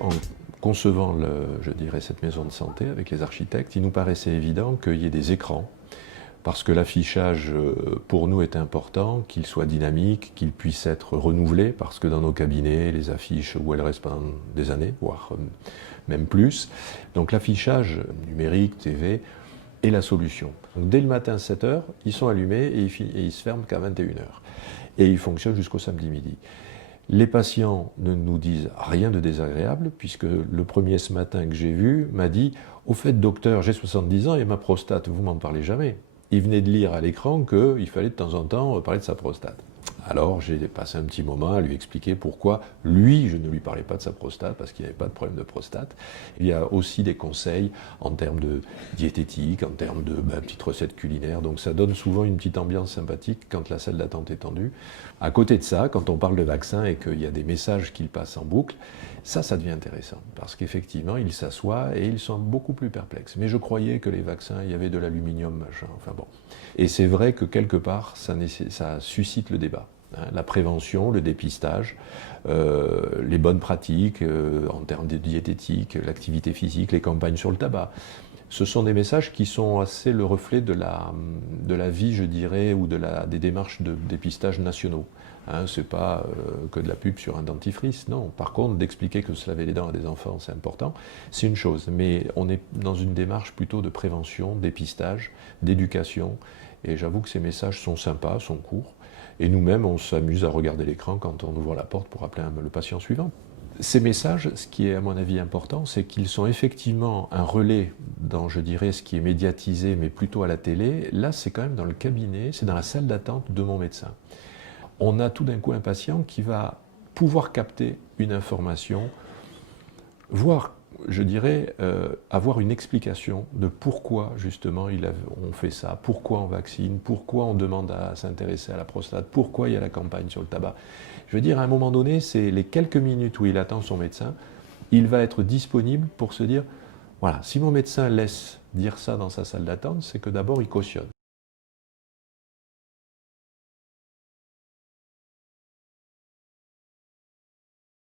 En concevant, je dirais, cette maison de santé avec les architectes, il nous paraissait évident qu'il y ait des écrans, parce que l'affichage, pour nous, est important, qu'il soit dynamique, qu'il puisse être renouvelé, parce que dans nos cabinets, les affiches, où elles restent pendant des années, voire même plus. Donc l'affichage numérique, TV, est la solution. Donc, dès le matin, 7 h, ils sont allumés et ils se ferment qu'à 21 h. Et ils fonctionnent jusqu'au samedi midi. Les patients ne nous disent rien de désagréable, puisque le premier ce matin que j'ai vu m'a dit « Au fait, docteur, j'ai 70 ans et ma prostate, vous m'en parlez jamais ». Il venait de lire à l'écran qu'il fallait de temps en temps parler de sa prostate. Alors j'ai passé un petit moment à lui expliquer pourquoi lui, je ne lui parlais pas de sa prostate, parce qu'il n'y avait pas de problème de prostate. Il y a aussi des conseils en termes de diététique, en termes de petites recettes culinaires, donc ça donne souvent une petite ambiance sympathique quand la salle d'attente est tendue. À côté de ça, quand on parle de vaccin et qu'il y a des messages qui passent en boucle, ça devient intéressant, parce qu'effectivement, ils s'assoient et ils sont beaucoup plus perplexes. Mais je croyais que les vaccins, il y avait de l'aluminium, machin, enfin bon. Et c'est vrai que quelque part, ça suscite le débat. La prévention, le dépistage, les bonnes pratiques en termes de diététique, l'activité physique, les campagnes sur le tabac. Ce sont des messages qui sont assez le reflet de la vie, je dirais, ou des démarches de dépistage nationaux. Ce n'est pas que de la pub sur un dentifrice, non. Par contre, d'expliquer que se laver les dents à des enfants, c'est important, c'est une chose. Mais on est dans une démarche plutôt de prévention, dépistage, d'éducation. Et j'avoue que ces messages sont sympas, sont courts. Et nous-mêmes, on s'amuse à regarder l'écran quand on ouvre la porte pour appeler le patient suivant. Ces messages, ce qui est à mon avis important, c'est qu'ils sont effectivement un relais dans, je dirais, ce qui est médiatisé, mais plutôt à la télé. Là, c'est quand même dans le cabinet, c'est dans la salle d'attente de mon médecin. On a tout d'un coup un patient qui va pouvoir capter une information, voire, je dirais, avoir une explication de pourquoi justement on fait ça, pourquoi on vaccine, pourquoi on demande à s'intéresser à la prostate, pourquoi il y a la campagne sur le tabac. Je veux dire, à un moment donné, c'est les quelques minutes où il attend son médecin, il va être disponible pour se dire, voilà, si mon médecin laisse dire ça dans sa salle d'attente, c'est que d'abord il cautionne.